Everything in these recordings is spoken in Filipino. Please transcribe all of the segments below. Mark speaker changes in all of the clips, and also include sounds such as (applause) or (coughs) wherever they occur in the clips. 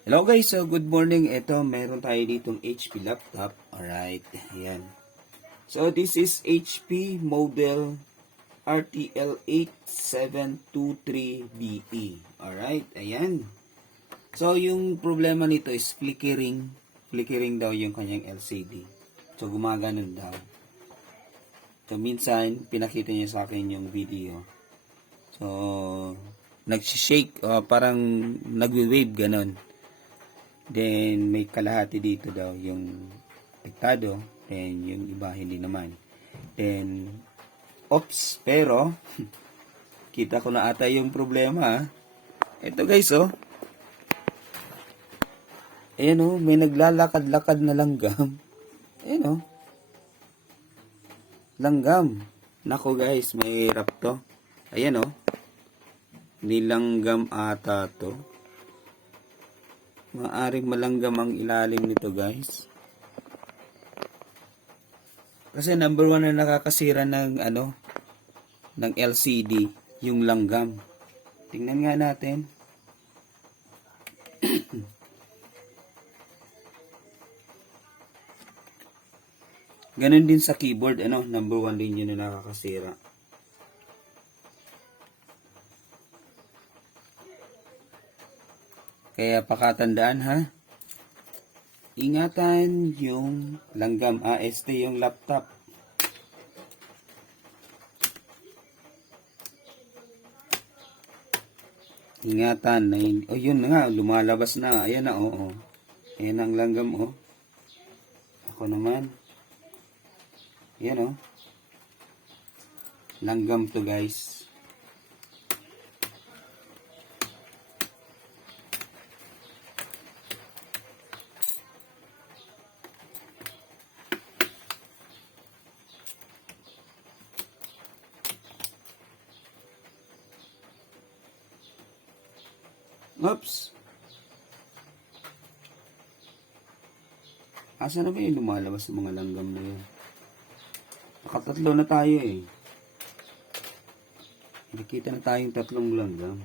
Speaker 1: Hello guys, so good morning. Ito, meron tayo ditong HP laptop. Alright, ayan. So this is HP model RTL8723BE. E. Alright, ayan. So yung problema nito is flickering. Flickering daw yung kanyang LCD. So gumaganon daw. So minsan, pinakita niya sa akin yung video. So, nag-shake, uh, parang nagwe-wave ganon. Then, may kalahati dito daw yung apektado. Then, yung iba hindi naman. Then, ops, pero, (laughs) kita ko na ata yung problema. ah. Ito guys, oh. Ayan, oh, may naglalakad-lakad na langgam. Ayan, oh. Langgam. Nako guys, may hirap to. Ayan, oh. Nilanggam ata to. Maaring malanggam ang ilalim nito, guys. Kasi number one na nakakasira ng ano ng LCD, yung langgam. Tingnan nga natin. (clears throat) Ganon din sa keyboard, ano, number one din yun na nakakasira. Kaya pakatandaan ha. Ingatan yung langgam. Ah, este yung laptop. Ingatan na yun. Oh, yun nga. Lumalabas na. Ayan na, oo. Ayan ang langgam, oh. Ako naman. Ayan, oh. Langgam to, guys. Oops. Asa na ba yung lumalabas sa mga langgam na yun? Nakatatlo na tayo eh. Nakikita na tayong tatlong langgam.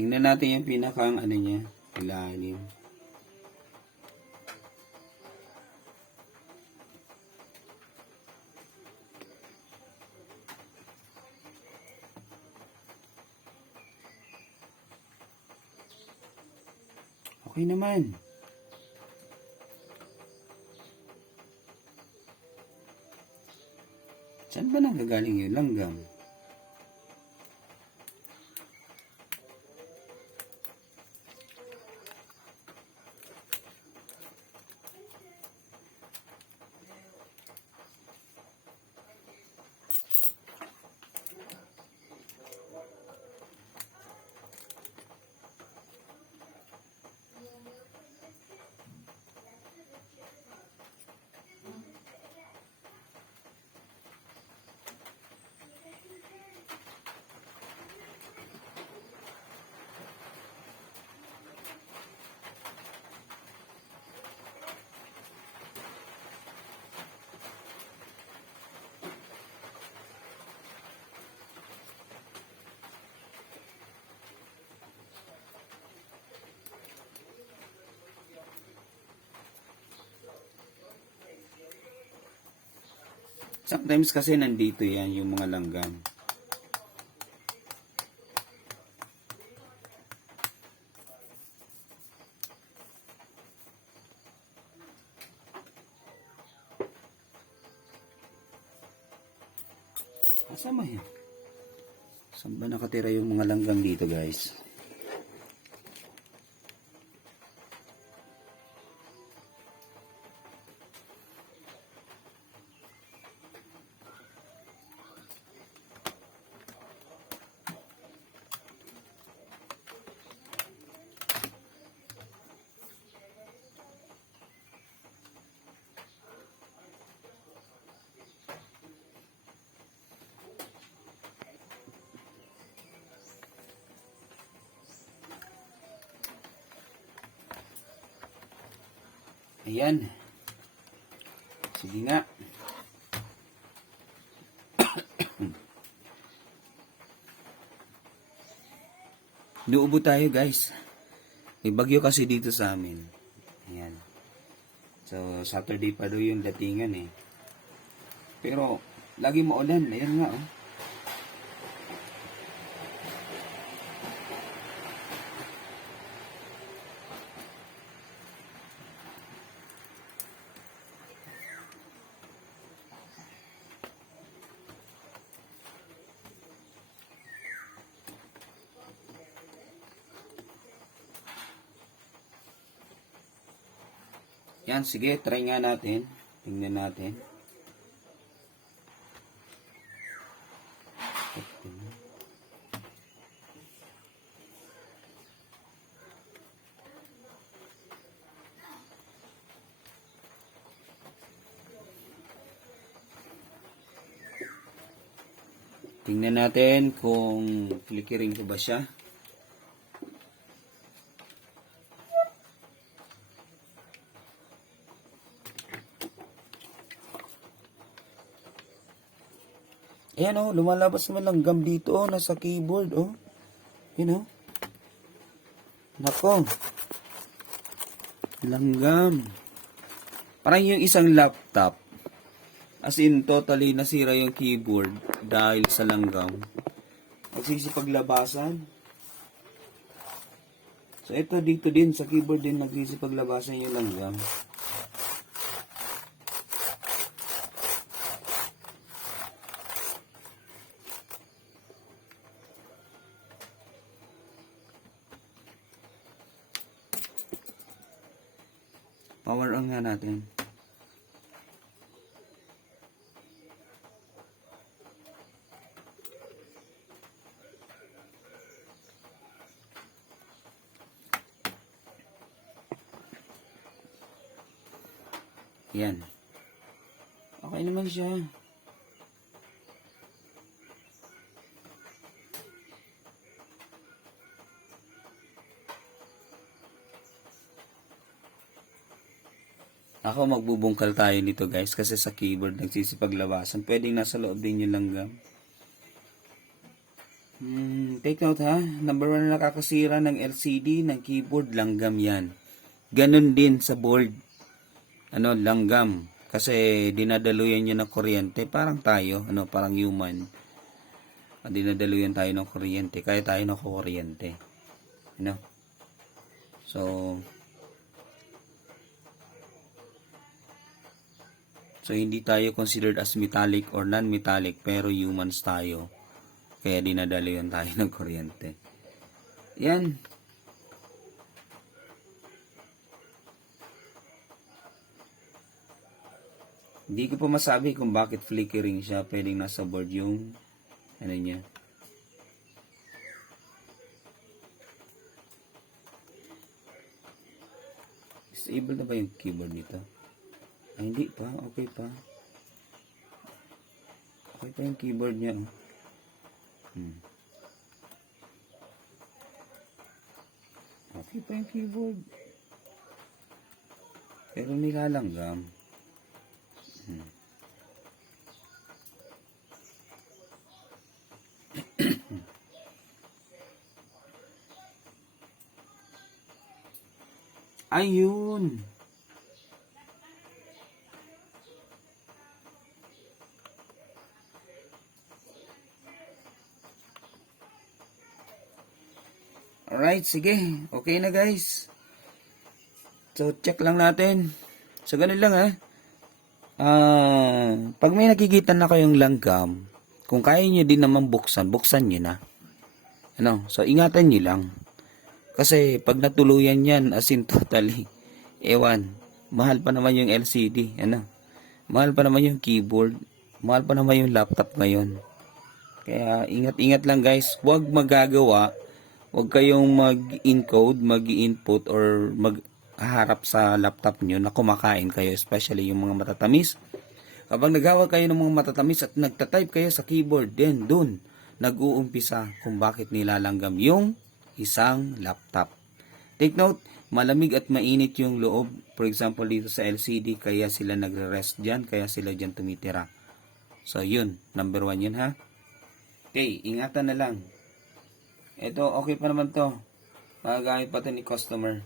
Speaker 1: Tingnan natin yung pinakang ano niya, ilalim. Okay naman. Saan ba nanggagaling yung langgam? Sometimes kasi nandito yan yung mga langgam. Kasama yan. Saan ba nakatira yung mga langgam dito guys? Ayan. Sige nga. (coughs) Nuubo tayo guys. May bagyo kasi dito sa amin. Ayan. So, Saturday pa daw yung datingan eh. Pero, lagi maulan. Ayan nga oh. Yan, sige, try nga natin. Tingnan natin. Tingnan natin kung flickering ko ba siya. Ayan oh, lumalabas naman langgam dito oh, nasa keyboard oh. Yun oh. Nako. Langgam. Parang yung isang laptop. As in, totally nasira yung keyboard dahil sa langgam. Nagsisipaglabasan. So, ito dito din, sa keyboard din nagsisipaglabasan yung langgam. Power on nga natin. Yan. Okay naman siya. Ako magbubungkal tayo nito guys kasi sa keyboard nagsisipaglabasan. Pwedeng nasa loob din yung langgam. Hmm, take note ha. Number one na nakakasira ng LCD ng keyboard, langgam yan. Ganon din sa board. Ano, langgam. Kasi dinadaluyan niya ng kuryente. Parang tayo, ano, parang human. Dinadaluyan tayo ng kuryente. Kaya tayo ng kuryente. Ano? So, So, hindi tayo considered as metallic or non-metallic, pero humans tayo. Kaya dinadalayan tayo (laughs) ng kuryente. Yan. Hindi ko pa masabi kung bakit flickering siya. Pwedeng nasa board yung ano niya. Disable na ba yung keyboard nito? Ay, hindi pa. Okay pa. Okay pa yung keyboard niya. Oh. Hmm. Okay pa yung keyboard. Pero nilalanggam. Hmm. (coughs) Ayun. Alright, sige. Okay na guys. So, check lang natin. So, ganun lang ha. Ah, pag may nakikita na kayong langgam, kung kaya nyo din naman buksan, buksan nyo na. Ano? So, ingatan nyo lang. Kasi, pag natuluyan yan, as in (laughs) totally, ewan, mahal pa naman yung LCD, ano? Mahal pa naman yung keyboard, mahal pa naman yung laptop ngayon. Kaya, ingat-ingat lang guys, huwag magagawa, huwag kayong mag-encode, mag-input, or magharap sa laptop nyo na kumakain kayo, especially yung mga matatamis. Kapag nagawa kayo ng mga matatamis at nagtatype kayo sa keyboard, then dun, nag-uumpisa kung bakit nilalanggam yung isang laptop. Take note, malamig at mainit yung loob. For example, dito sa LCD, kaya sila nagre-rest dyan, kaya sila dyan tumitira. So, yun. Number one yun, ha? Okay, ingatan na lang. Ito, okay pa naman to. Magagamit pa to ni customer.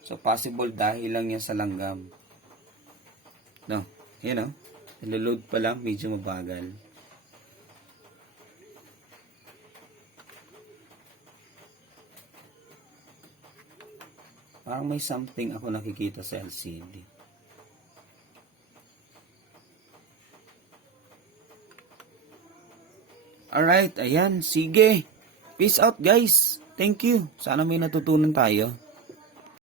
Speaker 1: So, possible dahil lang yan sa langgam. No, yun o. Niloload pa lang, medyo mabagal. Parang may something ako nakikita sa LCD. Alright, ayan, sige. Peace out guys. Thank you. Sana may natutunan tayo.